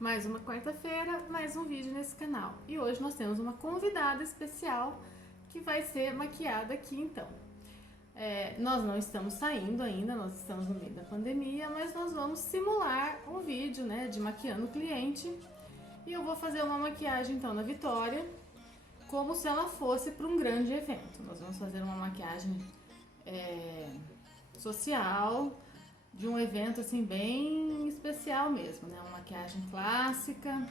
Mais uma quarta-feira, mais um vídeo nesse canal. E hoje nós temos uma convidada especial que vai ser maquiada aqui então. Nós não estamos saindo ainda, nós estamos no meio da pandemia, mas nós vamos simular um vídeo, né, de maquiando o cliente. E eu vou fazer uma maquiagem então na Vitória, como se ela fosse para um grande evento. Nós vamos fazer uma maquiagem social, de um evento assim bem especial mesmo, né? Uma maquiagem clássica,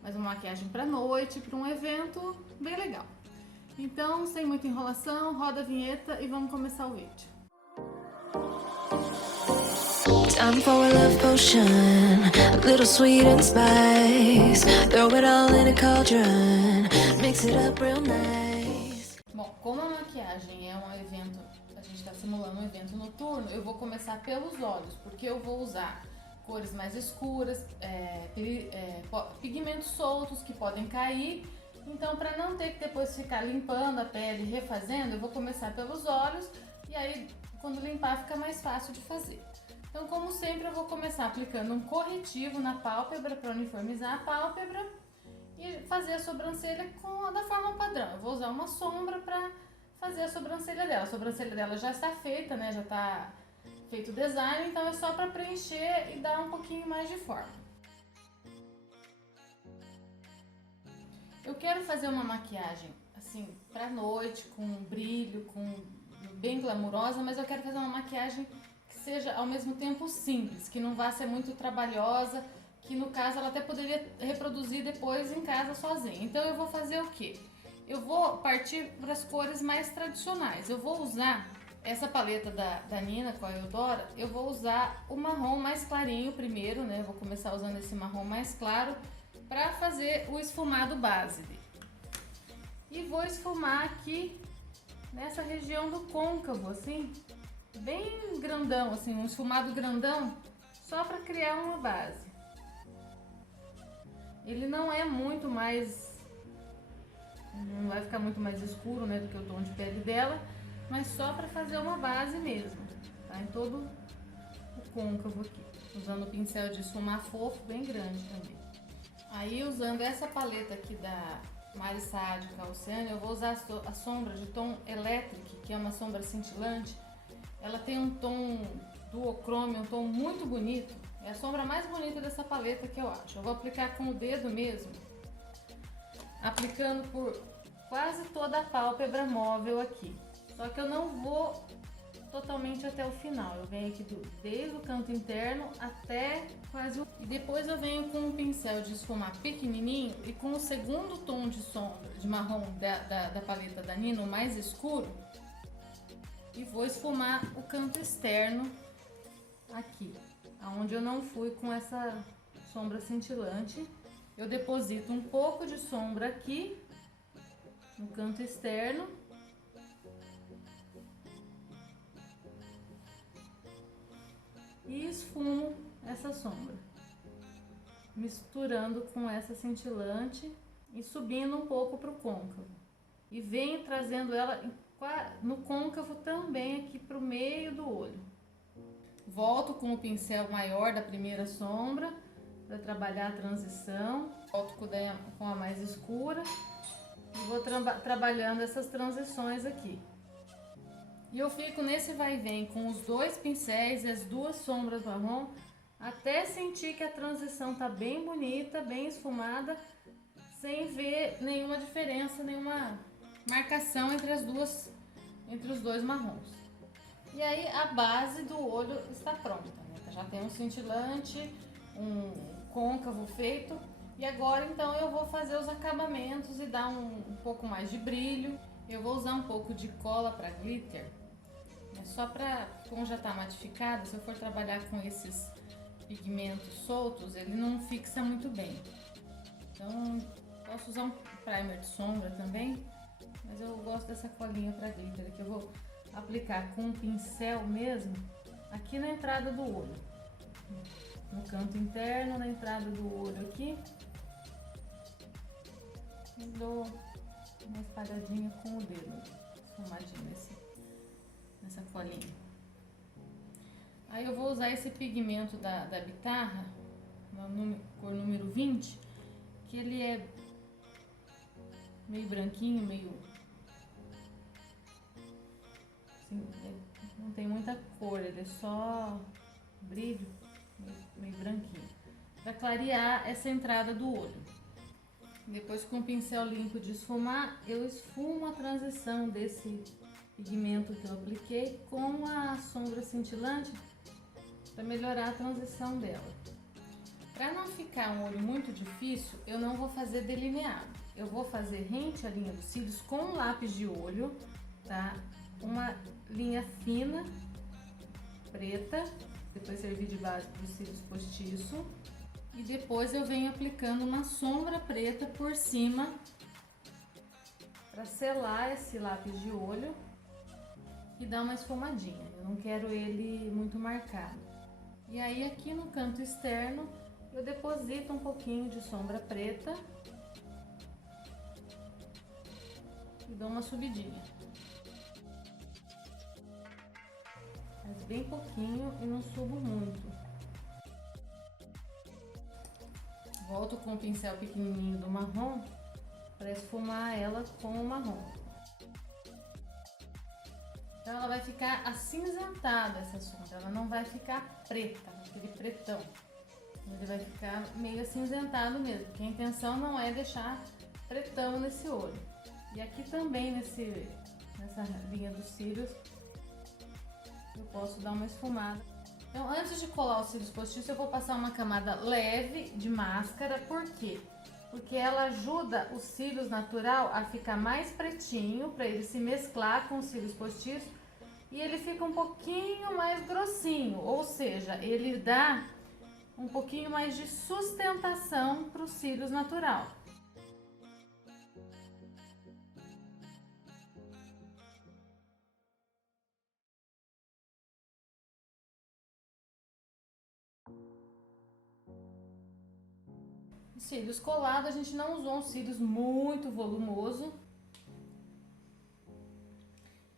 mas uma maquiagem para noite, para um evento bem legal. Então, sem muita enrolação, roda a vinheta e vamos começar o vídeo. Time for a love potion, a little sweet and spice. Throw it all in a cauldron, mix it up real nice. Bom, como a maquiagem é um evento, a gente está simulando um evento noturno, eu vou começar pelos olhos, porque eu vou usar cores mais escuras, pigmentos soltos que podem cair. Então, para não ter que depois ficar limpando a pele e refazendo, eu vou começar pelos olhos e aí, quando limpar, fica mais fácil de fazer. Então, como sempre, eu vou começar aplicando um corretivo na pálpebra para uniformizar a pálpebra e fazer a sobrancelha da forma padrão. Eu vou usar uma sombra para fazer a sobrancelha dela. A sobrancelha dela já está feita, né? Já está feito o design, então é só para preencher e dar um pouquinho mais de forma. Eu quero fazer uma maquiagem assim pra noite, com brilho, bem glamurosa, mas eu quero fazer uma maquiagem que seja ao mesmo tempo simples, que não vá ser muito trabalhosa, que no caso ela até poderia reproduzir depois em casa sozinha. Então eu vou fazer o quê? Eu vou partir para as cores mais tradicionais. Eu vou usar essa paleta da Nina, com a Eudora, eu vou usar o marrom mais clarinho primeiro, né? Eu vou começar usando esse marrom mais claro para fazer o esfumado base dele. E vou esfumar aqui nessa região do côncavo, assim, bem grandão, assim, um esfumado grandão, só para criar uma base. Ele não é muito mais, não vai ficar muito mais escuro, né, do que o tom de pele dela, mas só para fazer uma base mesmo, tá? Em todo o côncavo aqui, usando o pincel de esfumar fofo bem grande também. Aí, usando essa paleta aqui da Mari Saad Oceania, eu vou usar a sombra de tom Electric, que é uma sombra cintilante. Ela tem um tom duochrome, um tom muito bonito. É a sombra mais bonita dessa paleta que eu acho. Eu vou aplicar com o dedo mesmo, aplicando por quase toda a pálpebra móvel aqui. Só que eu não vou totalmente até o final. Eu venho aqui desde o canto interno até quase o... E depois eu venho com um pincel de esfumar pequenininho e com o segundo tom de sombra de marrom da paleta da Nina, o mais escuro, e vou esfumar o canto externo aqui, aonde eu não fui com essa sombra cintilante. Eu deposito um pouco de sombra aqui no canto externo e esfumo essa sombra, misturando com essa cintilante e subindo um pouco para o côncavo. E venho trazendo ela no côncavo também aqui para o meio do olho. Volto com o pincel maior da primeira sombra para trabalhar a transição. Volto com a mais escura e vou trabalhando essas transições aqui. E eu fico nesse vai e vem com os dois pincéis e as duas sombras marrom até sentir que a transição tá bem bonita, bem esfumada, sem ver nenhuma diferença, nenhuma marcação entre os dois marrons. E aí a base do olho está pronta, né? Já tem um cintilante, um côncavo feito. E agora então eu vou fazer os acabamentos e dar um pouco mais de brilho. Eu vou usar um pouco de cola para glitter, só para, como já está matificado, se eu for trabalhar com esses pigmentos soltos, ele não fixa muito bem. Então, posso usar um primer de sombra também, mas eu gosto dessa colinha para glitter, que eu vou aplicar com um pincel mesmo, aqui na entrada do olho. No canto interno, na entrada do olho aqui. E dou uma espalhadinha com o dedo, esfumadinho nessa colinha. Aí eu vou usar esse pigmento da Bitarra, cor número 20, que ele é meio branquinho, meio... assim, não tem muita cor, ele é só brilho, meio branquinho. Para clarear essa entrada do olho. Depois, com o pincel limpo de esfumar, eu esfumo a transição desse pigmento que eu apliquei com a sombra cintilante para melhorar a transição dela. Para não ficar um olho muito difícil, eu não vou fazer delineado. Eu vou fazer rente à linha dos cílios com um lápis de olho, tá? Uma linha fina, preta, depois servir de base para os cílios postiço. E depois eu venho aplicando uma sombra preta por cima para selar esse lápis de olho e dar uma esfumadinha. Eu não quero ele muito marcado. E aí aqui no canto externo eu deposito um pouquinho de sombra preta e dou uma subidinha. Mas bem pouquinho e não subo muito. Volto com o pincel pequenininho do marrom para esfumar ela com o marrom. Então ela vai ficar acinzentada essa sombra, ela não vai ficar preta, aquele pretão. Ele vai ficar meio acinzentado mesmo, porque a intenção não é deixar pretão nesse olho. E aqui também nessa linha dos cílios eu posso dar uma esfumada. Então, antes de colar os cílios postiços, eu vou passar uma camada leve de máscara. Por quê? Porque ela ajuda o cílios natural a ficar mais pretinho, para ele se mesclar com os cílios postiços, e ele fica um pouquinho mais grossinho, ou seja, ele dá um pouquinho mais de sustentação para os cílios natural. Cílios colados, a gente não usou um cílios muito volumoso.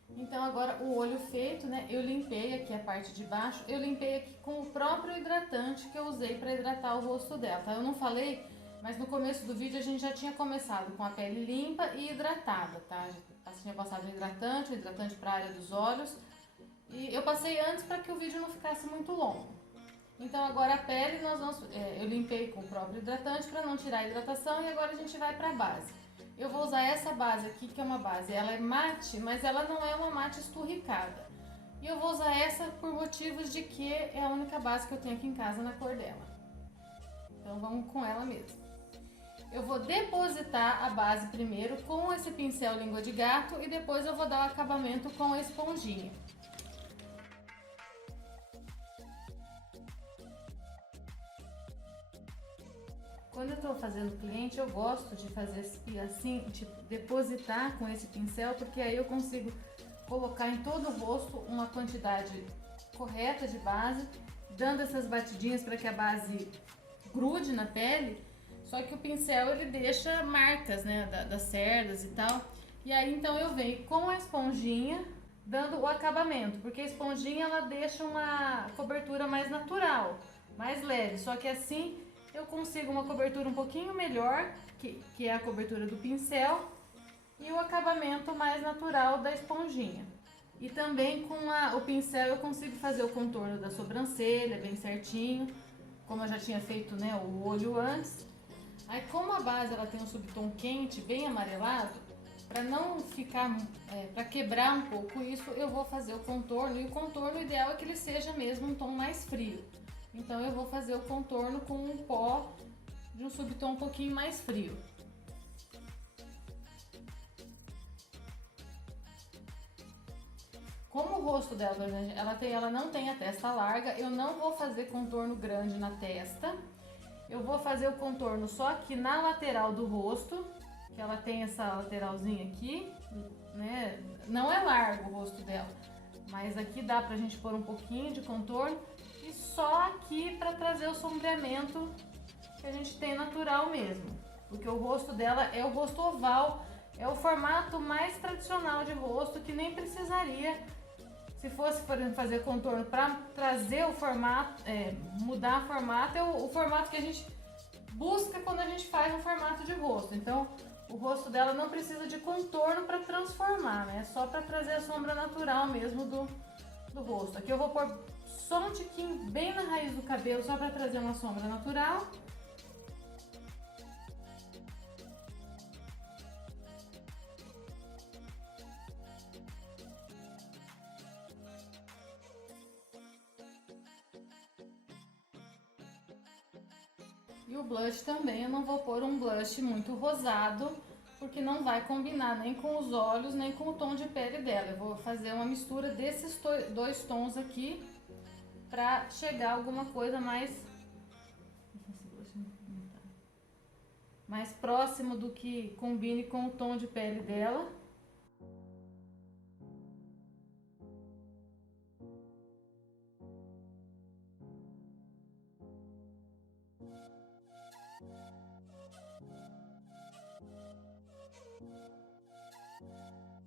Então agora o olho feito, né? Eu limpei aqui a parte de baixo, eu limpei aqui com o próprio hidratante que eu usei para hidratar o rosto dela, tá? Eu não falei, mas no começo do vídeo a gente já tinha começado com a pele limpa e hidratada, tá? Já tinha passado o hidratante para a área dos olhos. E eu passei antes para que o vídeo não ficasse muito longo. Então agora a pele eu limpei com o próprio hidratante para não tirar a hidratação, e agora a gente vai para a base. Eu vou usar essa base aqui, que é uma base, ela é mate, mas ela não é uma mate esturricada. E eu vou usar essa por motivos de que é a única base que eu tenho aqui em casa na cor dela. Então vamos com ela mesmo. Eu vou depositar a base primeiro com esse pincel língua de gato e depois eu vou dar o acabamento com a esponjinha. Quando eu tô fazendo cliente, eu gosto de fazer assim, tipo, depositar com esse pincel, porque aí eu consigo colocar em todo o rosto uma quantidade correta de base, dando essas batidinhas para que a base grude na pele. Só que o pincel ele deixa marcas, né, das cerdas e tal. E aí então eu venho com a esponjinha dando o acabamento, porque a esponjinha ela deixa uma cobertura mais natural, mais leve, só que assim eu consigo uma cobertura um pouquinho melhor, que é a cobertura do pincel, e o acabamento mais natural da esponjinha. E também com o pincel eu consigo fazer o contorno da sobrancelha bem certinho, como eu já tinha feito, né, o olho antes. Aí como a base ela tem um subtom quente, bem amarelado, para não ficar, para quebrar um pouco isso, eu vou fazer o contorno, e o contorno ideal é que ele seja mesmo um tom mais frio. Então eu vou fazer o contorno com um pó de um subtom um pouquinho mais frio. Como o rosto dela, ela não tem a testa larga, eu não vou fazer contorno grande na testa. Eu vou fazer o contorno só aqui na lateral do rosto, que ela tem essa lateralzinha aqui, né? Não é largo o rosto dela, mas aqui dá pra gente pôr um pouquinho de contorno. E só aqui para trazer o sombreamento que a gente tem natural mesmo. Porque o rosto dela é o rosto oval, é o formato mais tradicional de rosto, que nem precisaria Se fosse, por exemplo, fazer contorno para trazer o formato, mudar o formato, é o formato que a gente busca quando a gente faz um formato de rosto. Então, o rosto dela não precisa de contorno para transformar, né? É só para trazer a sombra natural mesmo do rosto. Aqui eu vou pôr só um tiquinho bem na raiz do cabelo, só para trazer uma sombra natural. E o blush também, eu não vou pôr um blush muito rosado, porque não vai combinar nem com os olhos, nem com o tom de pele dela. Eu vou fazer uma mistura desses dois tons aqui, pra chegar a alguma coisa mais próximo do que combine com o tom de pele dela.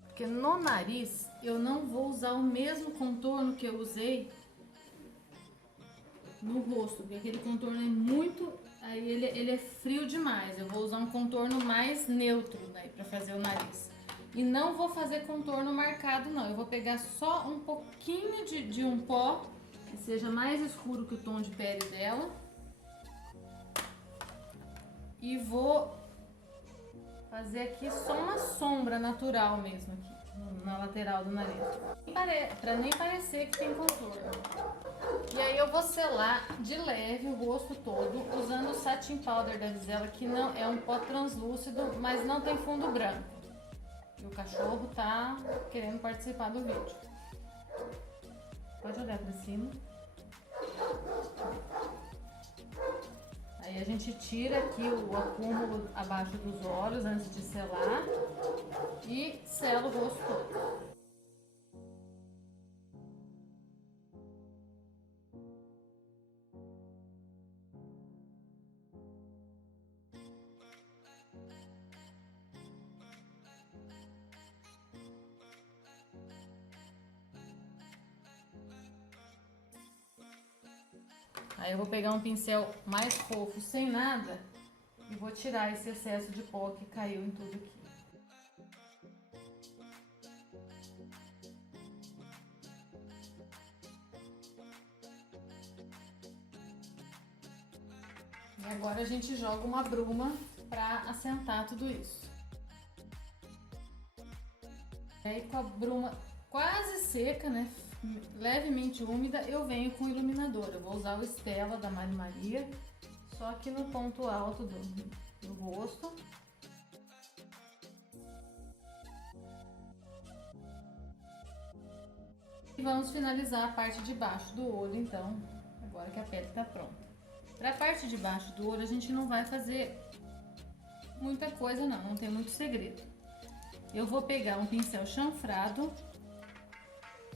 Porque no nariz eu não vou usar o mesmo contorno que eu usei no rosto, porque aquele contorno é muito, aí ele é frio demais. Eu vou usar um contorno mais neutro daí pra fazer o nariz. E não vou fazer contorno marcado não, eu vou pegar só um pouquinho de um pó que seja mais escuro que o tom de pele dela. E vou fazer aqui só uma sombra natural mesmo aqui, na lateral do nariz. Pra nem parecer que tem contorno. E aí eu vou selar de leve o rosto todo, usando o Satin Powder da Visela, que não é um pó translúcido, mas não tem fundo branco. E o cachorro tá querendo participar do vídeo. Pode olhar pra cima. Aí a gente tira aqui o acúmulo abaixo dos olhos antes de selar e sela o rosto todo. Aí eu vou pegar um pincel mais fofo, sem nada, e vou tirar esse excesso de pó que caiu em tudo aqui. E agora a gente joga uma bruma para assentar tudo isso. E aí com a bruma quase seca, né, levemente úmida, eu venho com o iluminador. Eu vou usar o Stella da Mari Maria, só aqui no ponto alto do rosto. E vamos finalizar a parte de baixo do olho, então, agora que a pele está pronta. Para a parte de baixo do olho a gente não vai fazer muita coisa não tem muito segredo. Eu vou pegar um pincel chanfrado,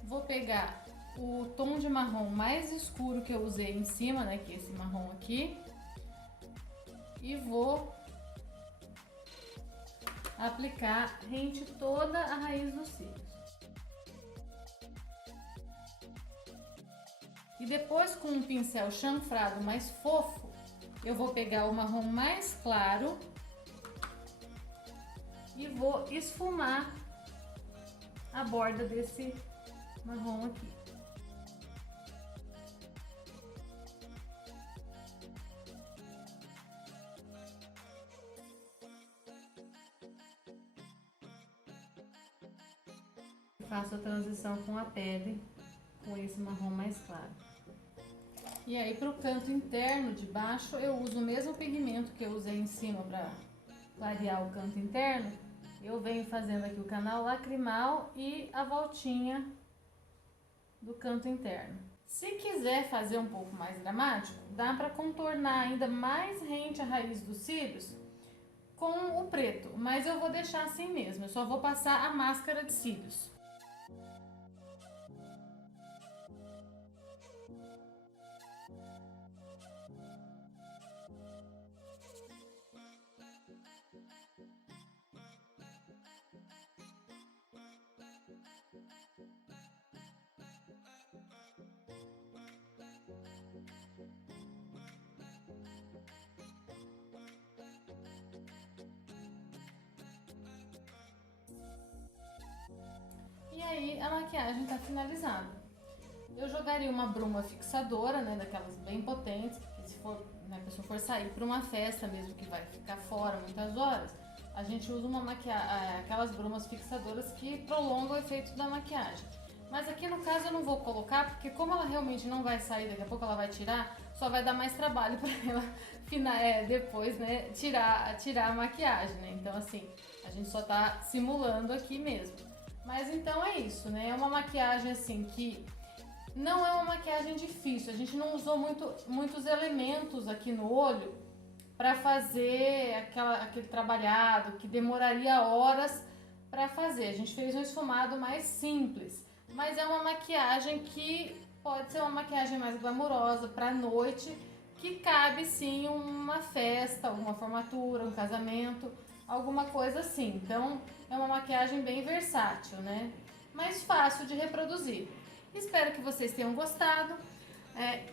vou pegar o tom de marrom mais escuro que eu usei em cima, né, que é esse marrom aqui, e vou aplicar rente toda a raiz dos cílios. E depois, com um pincel chanfrado mais fofo, eu vou pegar o marrom mais claro e vou esfumar a borda desse marrom aqui. Faço a transição com a pele com esse marrom mais claro. E aí para o canto interno de baixo eu uso o mesmo pigmento que eu usei em cima para clarear o canto interno. Eu venho fazendo aqui o canal lacrimal e a voltinha do canto interno. Se quiser fazer um pouco mais dramático, dá para contornar ainda mais rente a raiz dos cílios com o preto, mas eu vou deixar assim mesmo, eu só vou passar a máscara de cílios. aí a maquiagem tá finalizada. Eu jogaria uma bruma fixadora, né, daquelas bem potentes, porque se for, né, a pessoa for sair para uma festa mesmo que vai ficar fora muitas horas, a gente usa aquelas brumas fixadoras que prolongam o efeito da maquiagem. Mas aqui no caso eu não vou colocar, porque como ela realmente não vai sair, daqui a pouco ela vai tirar, só vai dar mais trabalho para ela depois, né, tirar a maquiagem, né? Então assim, a gente só tá simulando aqui mesmo. Mas então é isso, né? É uma maquiagem assim que não é uma maquiagem difícil, a gente não usou muitos elementos aqui no olho para fazer aquele trabalhado que demoraria horas para fazer. A gente fez um esfumado mais simples, mas é uma maquiagem que pode ser uma maquiagem mais glamourosa para noite, que cabe sim uma festa, uma formatura, um casamento, alguma coisa assim. Então é uma maquiagem bem versátil, né? Mas fácil de reproduzir. Espero que vocês tenham gostado.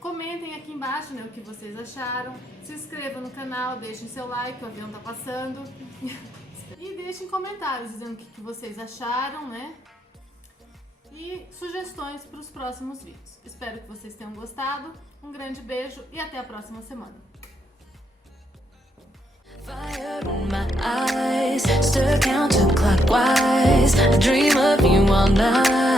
Comentem aqui embaixo, né, o que vocês acharam. Se inscrevam no canal, deixem seu like, o avião tá passando. E deixem comentários dizendo o que vocês acharam, né? E sugestões para os próximos vídeos. Espero que vocês tenham gostado. Um grande beijo e até a próxima semana. Fire in my eyes, stir counterclockwise. I dream of you all night.